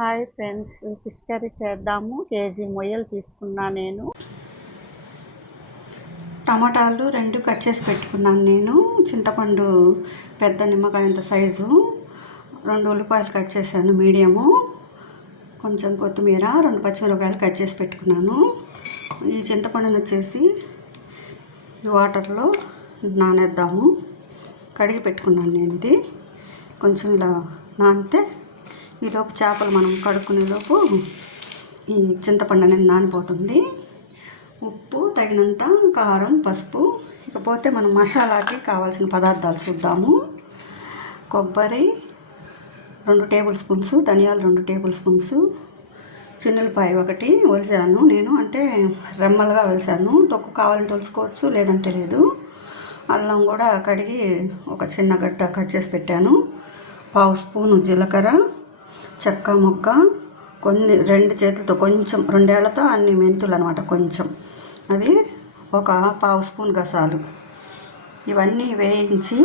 Hi friends, fish curry చేద్దాము. KG మొయ్యలు తీసుకున్నా నేను. టమాటాలు 2 కట్ చేసి పెట్టుకున్నాను నేను. చింతపండు పెద్ద నిమ్మకాయంత సైజు, 2 ఉల్లిపాయలు కట్ చేశాను మీడియము, కొంచెం కొత్తిమీర, 2 పచ్చిమిరపకాయలు కట్ చేసి పెట్టుకున్నాను. ఈ చింతపండుని వచ్చేసి వాటర్లో నానేద్దాము. కడిగి పెట్టుకున్నాను నేను. ఇది కొంచెం ఇలా నానితే ఈలోపు చేపలు మనం కడుక్కునేలోపు ఈ చింతపండు అనేది నానిపోతుంది. ఉప్పు తగినంత, కారం, పసుపు. ఇకపోతే మనం మసాలాకి కావాల్సిన పదార్థాలు చూద్దాము. కొబ్బరి 2 టేబుల్ స్పూన్స్, ధనియాలు 2 టేబుల్ స్పూన్స్, చిన్నులపాయ 1 ఒలిచాను నేను, అంటే రెమ్మలుగా ఒలిచాను. తొక్కు కావాలంటే ఒలుచుకోవచ్చు, లేదంటే లేదు. అల్లం కూడా కడిగి ఒక చిన్న గడ్డ కట్ చేసి పెట్టాను. 1/2 స్పూను జీలకర్ర, చెక్క ముక్క, కొన్ని 2 చేతులతో కొంచెం 2 ఏళ్లతో అన్ని మెంతులు అనమాట, కొంచెం అవి, ఒక 1/2 స్పూన్ గసాలు. ఇవన్నీ వేయించి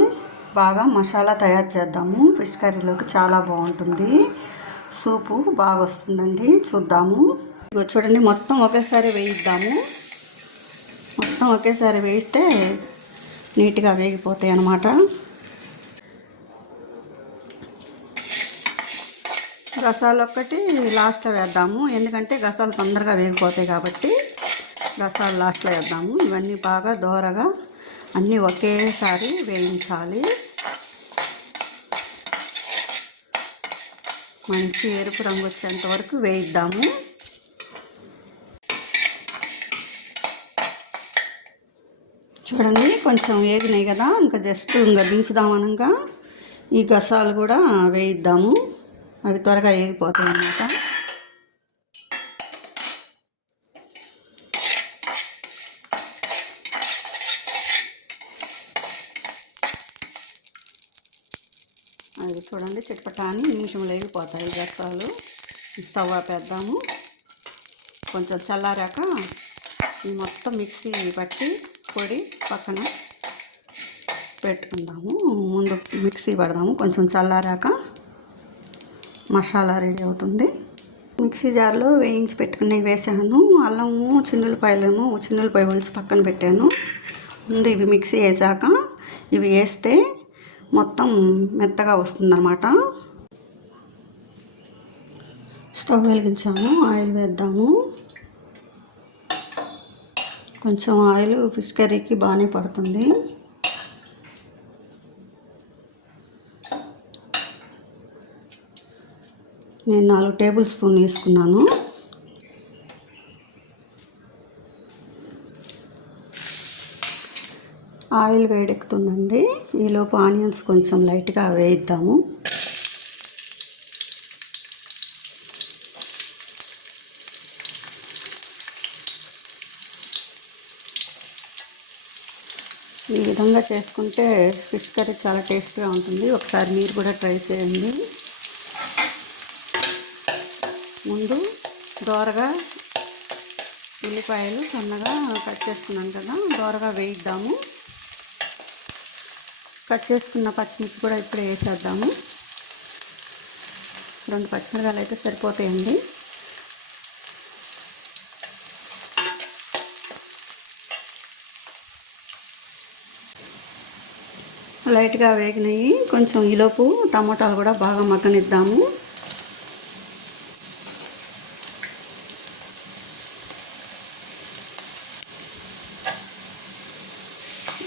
బాగా మసాలా తయారు చేద్దాము. ఫిష్ కర్రీలోకి చాలా బాగుంటుంది, సూపు బాగా వస్తుందండి. చూద్దాము. ఇగో చూడండి, మొత్తం ఒకేసారి వేయిద్దాము. మొత్తం ఒకేసారి వేయిస్తే నీట్గా వేగిపోతాయి అన్నమాట. గసాలు ఒక్కటి లాస్ట్లో వేద్దాము, ఎందుకంటే గసాలు తొందరగా వేగిపోతాయి కాబట్టి గసాలు లాస్ట్లో వేద్దాము. ఇవన్నీ బాగా దోరగా అన్నీ ఒకేసారి వేయించాలి. మంచి ఎరుపు రంగు వచ్చేంత వరకు వేయిద్దాము. చూడండి, కొంచెం వేగినాయి కదా, ఇంకా జస్ట్ దించుదామనగా ఈ గసాలు కూడా వేయిద్దాము. అవి త్వరగా వేగిపోతాయి అన్నమాట. అది చూడండి, చిట్పటాని నిమిషంలో వేగిపోతాయి గసాలు. స్టవ్ ఆపేద్దాము. కొంచెం చల్లారాక ఈ మొత్తం మిక్సీ పట్టి పొడి పక్కన పెట్టుకుందాము. ముందు మిక్సీ పడదాము, కొంచెం చల్లారాక మసాలా రెడీ అవుతుంది. మిక్సీ జార్లో వేయించి పెట్టుకుని వేసాను. అల్లము, చిన్నులపాయ ఒలిచి పక్కన పెట్టాను. ముందు ఇవి మిక్సీ వేసాక ఇవి వేస్తే మొత్తం మెత్తగా వస్తుందన్నమాట. స్టవ్ వెలిగించాము, ఆయిల్ వేద్దాము. కొంచెం ఆయిల్ ఫిష్ కర్రీకి బాగానే పడుతుంది. నేను 4 టేబుల్ స్పూన్ వేసుకున్నాను. ఆయిల్ వేడెక్కుతుందండి. ఈలోపు ఆనియన్స్ కొంచెం లైట్గా వేయిద్దాము. ఈ విధంగా చేసుకుంటే ఫిష్ కర్రీ చాలా టేస్ట్గా ఉంటుంది. ఒకసారి మీరు కూడా ట్రై చేయండి. ముందు దోరగా ఉల్లిపాయలు సన్నగా కట్ చేసుకున్నాను కదా, దోరగా వేయిద్దాము. కట్ చేసుకున్న పచ్చిమిర్చి కూడా ఇప్పుడే వేసేద్దాము. 2 పచ్చిమిరకాయలు అయితే సరిపోతాయండి. లైట్గా వేగినాయి. కొంచెం ఈలోపు టమాటాలు కూడా బాగా మగ్గనిద్దాము.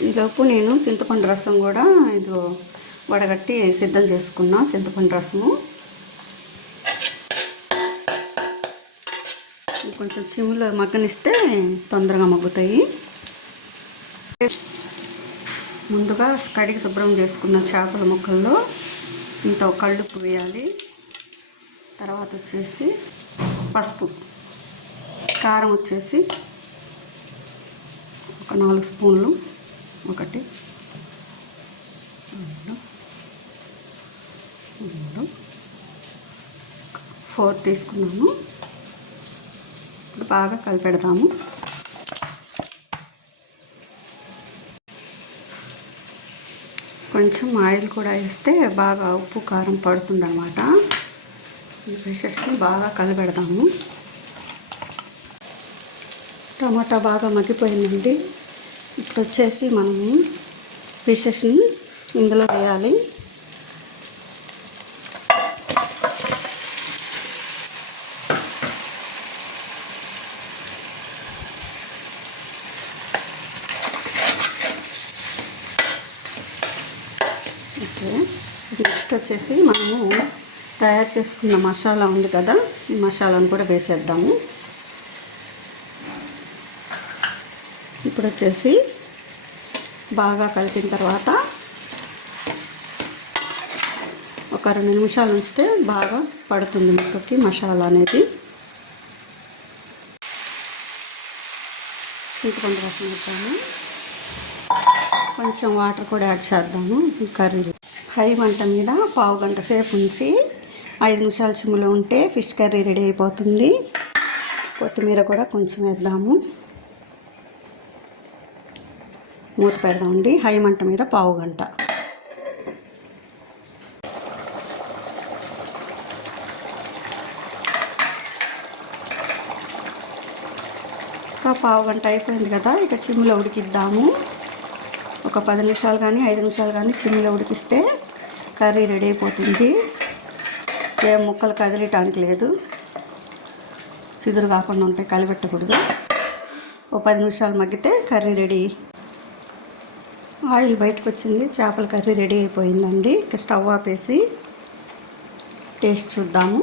ఈలోపు నేను చింతపండు రసం కూడా ఇది వడగట్టి సిద్ధం చేసుకున్నా. చింతపండు రసము కొంచెం చిమ్ములో మగ్గనిస్తే తొందరగా మగ్గుతాయి. ముందుగా కడిగి శుభ్రం చేసుకున్న చేపల ముక్కల్లో ఇంత కళ్ళుప్పు వేయాలి. తర్వాత వచ్చేసి పసుపు, కారం వచ్చేసి ఒక 4 స్పూన్లు, 1, 2, 3, 4 తీసుకున్నాము. ఇప్పుడు బాగా కలిపెడదాము. కొంచెం ఆయిల్ కూడా వేస్తే బాగా ఉప్పు కారం పడుతుందన్నమాట. ఈ ఫిషెస్ని బాగా కలిపెడదాము. టమాటా బాగా మగ్గిపోయిందండి. ఇప్పుడు వచ్చేసి మనము ఫిషెస్ని ఇందులో వేయాలి. ఓకే, నెక్స్ట్ వచ్చేసి మనము తయారు చేసుకున్న మసాలా ఉంది కదా, ఈ మసాలాను కూడా వేసేద్దాము. ఇప్పుడు వచ్చేసి బాగా కలిపిన తర్వాత ఒక 2 నిమిషాలు ఉంచితే బాగా పడుతుంది ముక్కకి మసాలా అనేది. చింతపండు రసం వేద్దాము. కొంచెం వాటర్ కూడా యాడ్ చేద్దాము. ఈ కర్రీ హై మంట మీద 1/2 గంట సేపు ఉంచి 5 నిమిషాల సిమ్లో ఉంటే ఫిష్ కర్రీ రెడీ అయిపోతుంది. కొత్తిమీర కూడా కొంచెం వేద్దాము. మూత పెడదామండి హై మంట మీద 1/2 గంట. ఇంకా 1/2 గంట అయిపోయింది కదా, ఇక చిమ్లో ఉడికిద్దాము. ఒక 10 నిమిషాలు కానీ 5 నిమిషాలు కానీ చిమ్లో ఉడికిస్తే కర్రీ రెడీ అయిపోతుంది. ఏం ముక్కలు కదిలిటానికి లేదు, చిదురు కాకుండా ఉంటాయి, కలిపెట్టకూడదు. ఒక 10 నిమిషాలు మగ్గితే కర్రీ రెడీ. ఆయిల్ బయటకు వచ్చింది, చేపల కర్రీ రెడీ అయిపోయిందండి. ఇక స్టవ్ ఆపేసి టేస్ట్ చూద్దాము.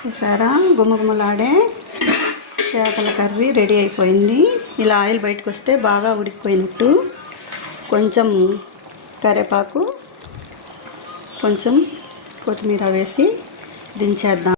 చూసారా, గుమగుమలాడే చేపల కర్రీ రెడీ అయిపోయింది. ఇలా ఆయిల్ బయటకు వస్తే బాగా ఉడికిపోయినట్టు. కొంచెం కరివేపాకు, కొంచెం కొత్తిమీర వేసి దించేద్దాం.